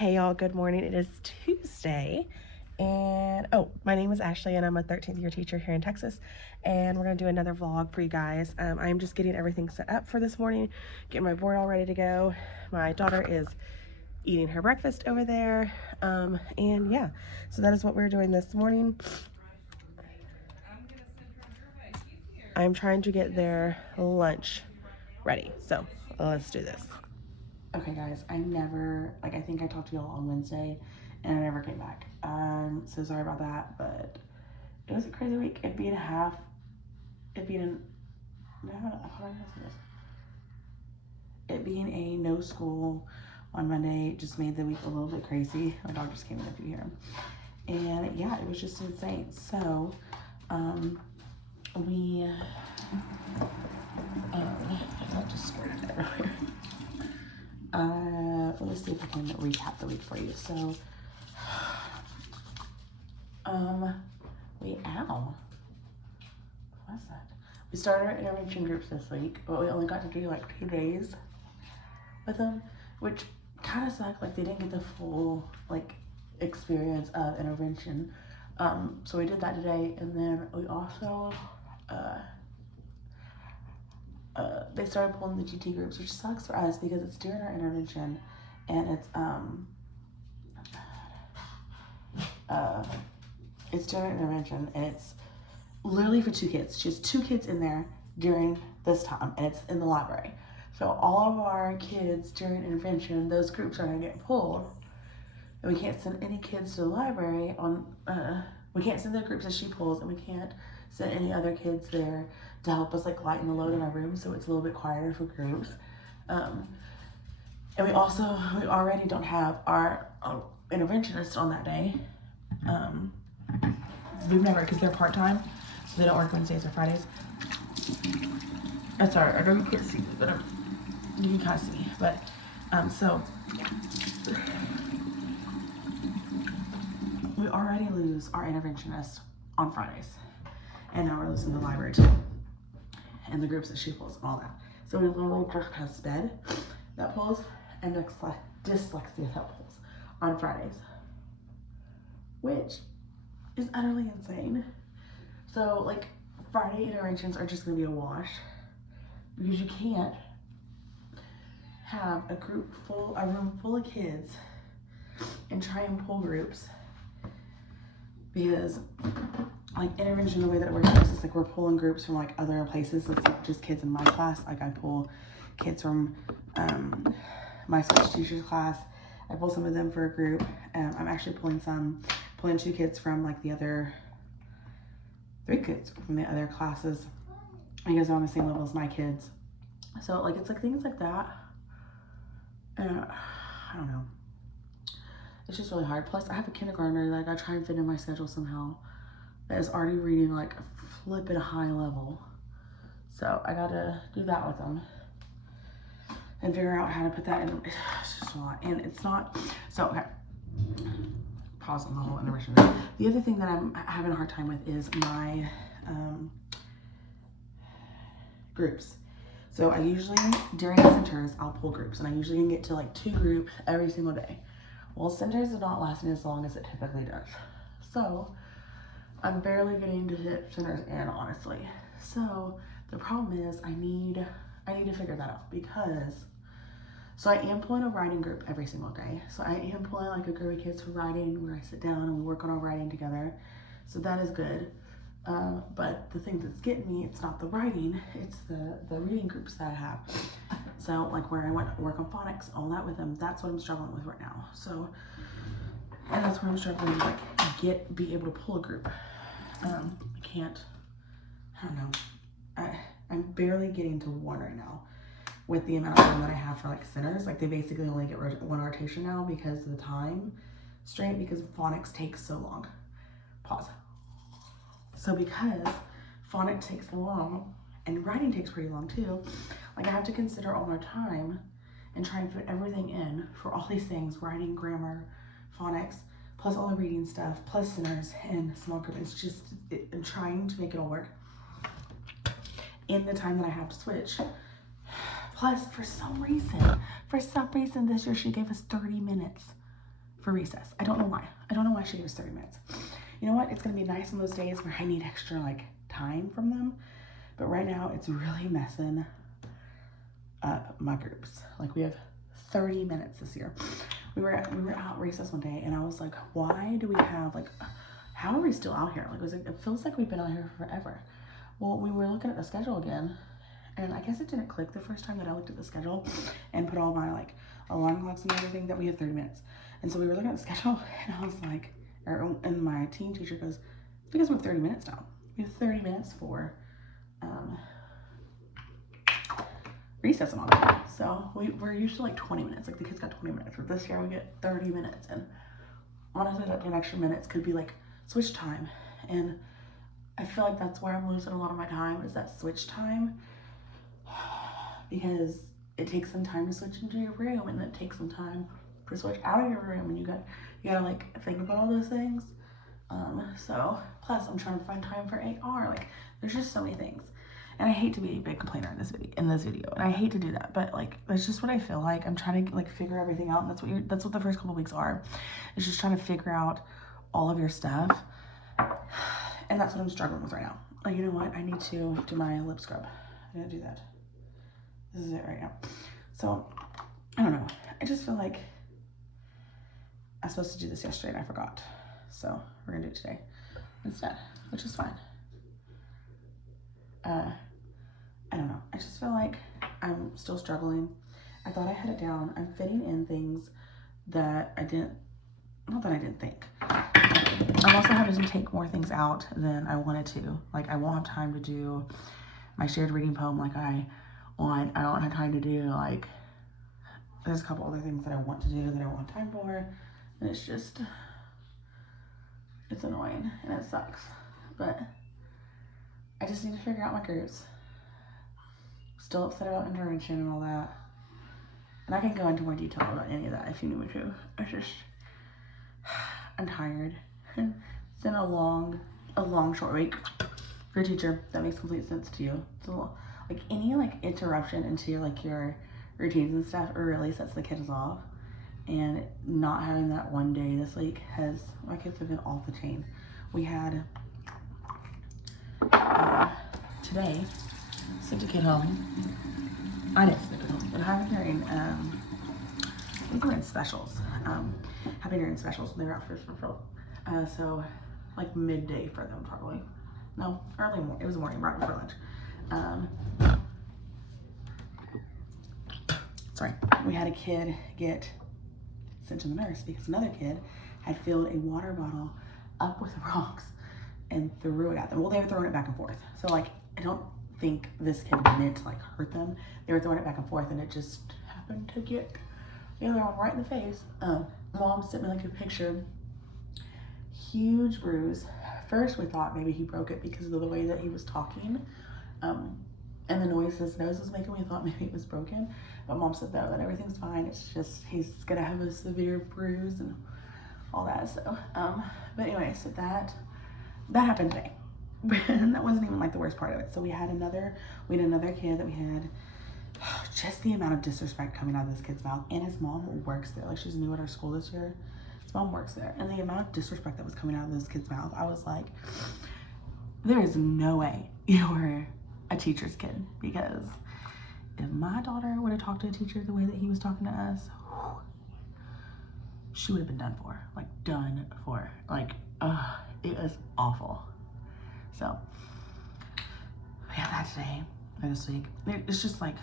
Hey y'all, good morning. It is Tuesday, and my name is Ashley, and I'm a 13th year teacher here in Texas, and we're gonna do another vlog for you guys. I'm just getting everything set up for this morning, getting my board all ready to go. My daughter is eating her breakfast over there, and yeah, so that is what we're doing this morning. I'm trying to get their lunch ready, so let's do this. Okay guys, I think I talked to y'all on Wednesday and I never came back. So sorry about that, but it was a crazy week. It being a no school on Monday just made the week a little bit crazy. My dog just came in if you hear him. And yeah, it was just insane. So, we, I just scared it earlier. Let me see if I can recap the week for you. So, what's that? We started our intervention groups this week, but we only got to do like 2 days with them, which kind of sucked. Like they didn't get the full like experience of intervention. So we did that today, and then we also, they started pulling the GT groups, which sucks for us because it's during our intervention, and it's during intervention, and it's literally for 2 kids. She has 2 kids in there during this time, and it's in the library. So all of our kids during intervention, those groups are gonna get pulled, and we can't send any kids to the library we can't send the groups that she pulls, and we can't send any other kids there to help us like lighten the load in our room, so it's a little bit quieter for groups. And we already don't have our interventionist on that day. We've never, because they're part-time, so they don't work Wednesdays or Fridays. That's alright, I know you can't see me, but you can kind of see me. But, so, we already lose our interventionist on Fridays. And now we're losing the library too. And the groups that she pulls and all that. So we literally just have SPED that pulls and dyslexia that pulls on Fridays, which is utterly insane. So like Friday interventions are just gonna be a wash because you can't have a room full of kids and try and pull groups, because like intervention, the way that it works is like we're pulling groups from like other places. It's not just kids in my class. Like I pull kids from my speech teacher's class. I pull some of them for a group. I'm actually pulling 2 kids from like the other 3 kids from the other classes because they're on the same level as my kids. So like it's like things like that. I don't know. It's just really hard. Plus I have a kindergartner that I gotta try and fit in my schedule somehow that is already reading like a flippin' high level. So I gotta do that with them and figure out how to put that in. It's just a lot. And it's not, so okay. Pause on the whole intervention. The other thing that I'm having a hard time with is my groups. So I usually, during centers, I'll pull groups, and I usually can get to like 2 groups every single day. Well, centers is not lasting as long as it typically does. So I'm barely getting to hit centers in, honestly. So the problem is I need to figure that out, because so I am pulling a writing group every single day. So I am pulling like a group of kids for writing where I sit down and we work on our writing together. So that is good. But the thing that's getting me, it's not the writing, it's the reading groups that I have. So like where I went to work on phonics, all that with them, that's what I'm struggling with right now. So, and that's where I'm struggling to like be able to pull a group. I don't know. I'm barely getting to 1 right now with the amount of time that I have for like centers. Like they basically only get 1 rotation now because of the time straight, because phonics takes so long. Pause. So because phonics takes so long and writing takes pretty long too, like I have to consider all my time and try and fit everything in for all these things: writing, grammar, phonics, plus all the reading stuff, plus centers and small group. It's just, I'm trying to make it all work in the time that I have to switch. Plus, for some reason, this year she gave us 30 minutes for recess. I don't know why. I don't know why she gave us 30 minutes. You know what? It's gonna be nice on those days where I need extra like time from them. But right now it's really messing up my groups. Like we have 30 minutes this year. We were out recess one day and I was like, why do we have like, how are we still out here? Like it feels like we've been out here forever. Well, we were looking at the schedule again and I guess it didn't click the first time that I looked at the schedule and put all my like alarm clocks and everything that we had 30 minutes. And so we were looking at the schedule and I was like, and my team teacher goes, it's because we have 30 minutes now. We have 30 minutes for recess and all that. So we're usually like 20 minutes. Like the kids got 20 minutes. But this year we get 30 minutes. And honestly, that 10 extra minutes could be like switch time. And I feel like that's where I'm losing a lot of my time is that switch time. Because it takes some time to switch into your room and it takes some time to switch out of your room and you gotta like think about all those things. So plus I'm trying to find time for AR. Like there's just so many things. And I hate to be a big complainer in this video, and I hate to do that, but like that's just what I feel like. I'm trying to like figure everything out, and that's what the first couple weeks are. It's just trying to figure out all of your stuff. And that's what I'm struggling with right now. Like, you know what? I need to do my lip scrub. I'm gonna do that. This is it right now. So, I don't know. I just feel like I was supposed to do this yesterday and I forgot. So, we're gonna do it today instead, which is fine. I don't know. I just feel like I'm still struggling. I thought I had it down. I'm fitting in things that not that I didn't think. I'm also having to take more things out than I wanted to. Like, I won't have time to do my shared reading poem like I want. I don't have time to do, like, there's a couple other things that I want to do that I won't have time for. And it's just, it's annoying and it sucks. But I just need to figure out my groups. Still upset about intervention and all that. And I can go into more detail about any of that if you need me to. It's just, I'm tired. It's been a long short week for a teacher. That makes complete sense to you. So like any like interruption into like your routines and stuff really sets the kids off. And not having that one day this week my kids have been off the chain. We had today sent a kid home. I didn't send it home, but Happy during I think we're in specials. Happy during specials. They were out first for so like midday for them probably. No, early morning. It was morning, right before lunch. Sorry, we had a kid get sent to the nurse because another kid had filled a water bottle up with rocks and threw it at them. Well, they were throwing it back and forth. So like, I don't think this kid meant to like hurt them. They were throwing it back and forth and it just happened to get the other one right in the face. Mom sent me like a picture. Huge bruise. First we thought maybe he broke it because of the way that he was talking. And the noise his nose was making, we thought maybe it was broken. But Mom said no, that everything's fine. It's just, he's gonna have a severe bruise and all that. So, but anyway, so that happened today. And that wasn't even like the worst part of it. So we had another kid that we had just the amount of disrespect coming out of this kid's mouth. And his mom works there. Like, she's new at our school this year. His mom works there. And the amount of disrespect that was coming out of this kid's mouth, I was like, there is no way you're a teacher's kid. Because if my daughter would have talked to a teacher the way that he was talking to us, she would have been done for. Like, done for. Like, it was awful. So, we had that today, or this week. It's just like,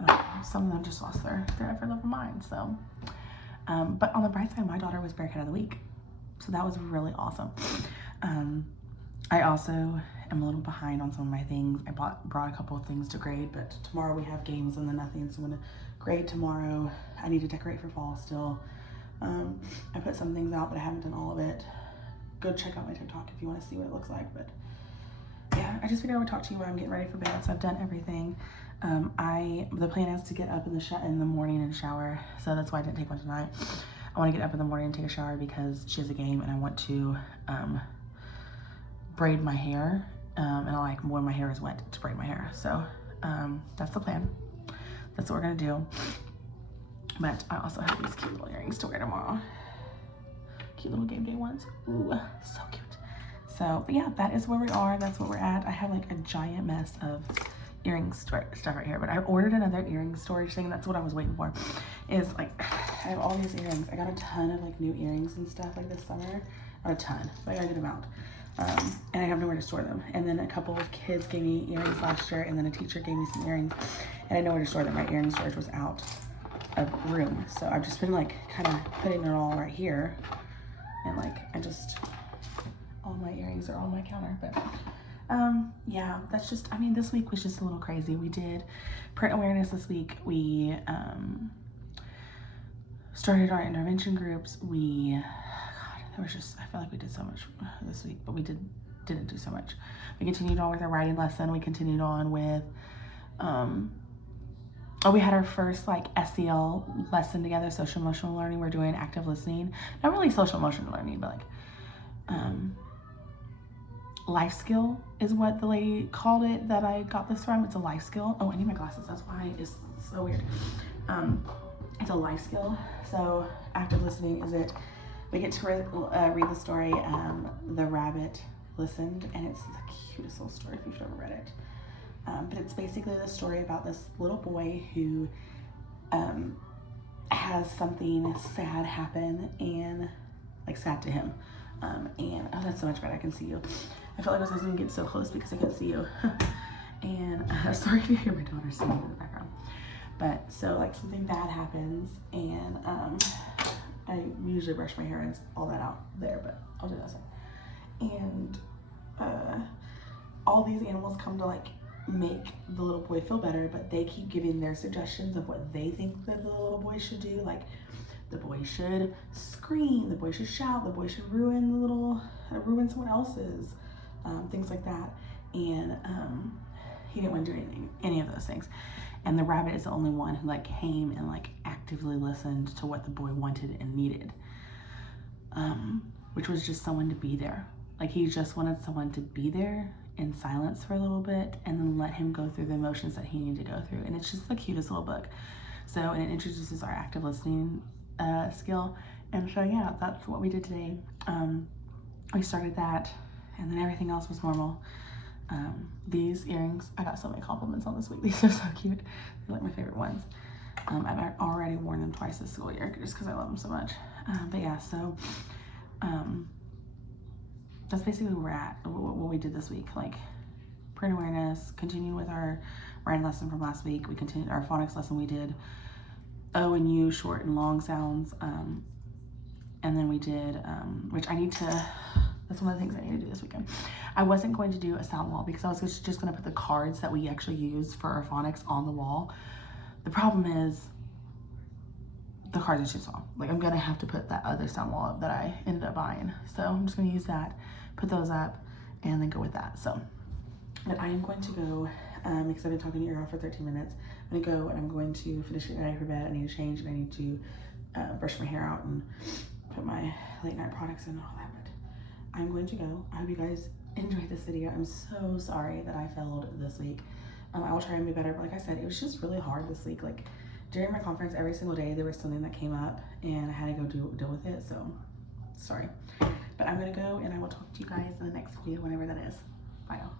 I don't know, some of them just lost their ever loving mind. So, but on the bright side, my daughter was Bearcat of the Week. So that was really awesome. I also am a little behind on some of my things. I brought a couple of things to grade, but tomorrow we have games and then nothing, so I'm gonna grade tomorrow. I need to decorate for fall still. I put some things out, but I haven't done all of it. Go check out my TikTok if you want to see what it looks like. But yeah, I just figured I would talk to you while I'm getting ready for bed. So I've done everything. The plan is to get up in the morning and shower. So that's why I didn't take one tonight. I want to get up in the morning and take a shower because she has a game and I want to braid my hair. And I like when my hair is wet to braid my hair. So that's the plan. That's what we're gonna do. But I also have these cute little earrings to wear tomorrow. cute little game day ones. Ooh, so cute. So, but yeah, that is where we are. That's what we're at. I have like a giant mess of earring stuff right here, but I ordered another earring storage thing. That's what I was waiting for. Is like, I have all these earrings. I got a ton of like new earrings and stuff like this summer. Or a ton, but I got a good amount. And I have nowhere to store them. And then a couple of kids gave me earrings last year, and then a teacher gave me some earrings, and I had nowhere to store them. My earring storage was out of room. So I've just been like kind of putting it all right here. And like, all my earrings are on my counter, but yeah, that's just, I mean, this week was just a little crazy. We did print awareness this week. We started our intervention groups. There was just, I feel like we did so much this week, but we didn't do so much. We continued on with our writing lesson. We continued on with, we had our first like SEL lesson together, social emotional learning. We're doing active listening. Not really social emotional learning, but like, life skill is what the lady called it that I got this from. It's a life skill. Oh, I need my glasses. That's why it's so weird. It's a life skill. So active listening is it, we get to read the story, The Rabbit Listened, and it's the cutest little story if you've never read it. But it's basically the story about this little boy who has something sad happen, and like sad to him. And oh, that's so much better. I can see you. I felt like I was going to get so close because I couldn't see you. And sorry if you hear my daughter singing in the background. But so like something bad happens, and I usually brush my hair and all that out there, but I'll do that soon. And all these animals come to like make the little boy feel better, but they keep giving their suggestions of what they think that the little boy should do. Like the boy should scream, the boy should shout, the boy should ruin someone else's, things like that. And he didn't want to do any of those things. And the rabbit is the only one who like came and like actively listened to what the boy wanted and needed, which was just someone to be there. Like he just wanted someone to be there in silence for a little bit and then let him go through the emotions that he needed to go through. And it's just the cutest little book. So, and it introduces our active listening skill. And so yeah, that's what we did today. We started that, and then everything else was normal. These earrings, I got so many compliments on this week. These are so cute. They're like my favorite ones. I've already worn them twice this school year just because I love them so much. But yeah, so that's basically where we're at, what we did this week. Like print awareness, continued with our writing lesson from last week. We continued our phonics lesson. We did O and U, short and long sounds. And then we did, which I need to, that's one of the things I need to do this weekend. I wasn't going to do a sound wall because I was just going to put the cards that we actually use for our phonics on the wall. The problem is the cards are too small. Like I'm going to have to put that other sound wall up that I ended up buying. So I'm just going to use that, put those up, and then go with that. So, but I am going to go, because I've been talking to your girl for 13 minutes. I'm going to go and I'm going to finish getting ready for bed. I need to change and I need to brush my hair out and put my late night products in and all that. But I'm going to go. I hope you guys enjoyed this video. I'm so sorry that I failed this week. I will try and be better, but like I said, it was just really hard this week. Like during my conference, every single day there was something that came up and I had to go deal with it. So sorry, but I'm gonna go and I will talk to you guys in the next video, whenever that is. Bye y'all.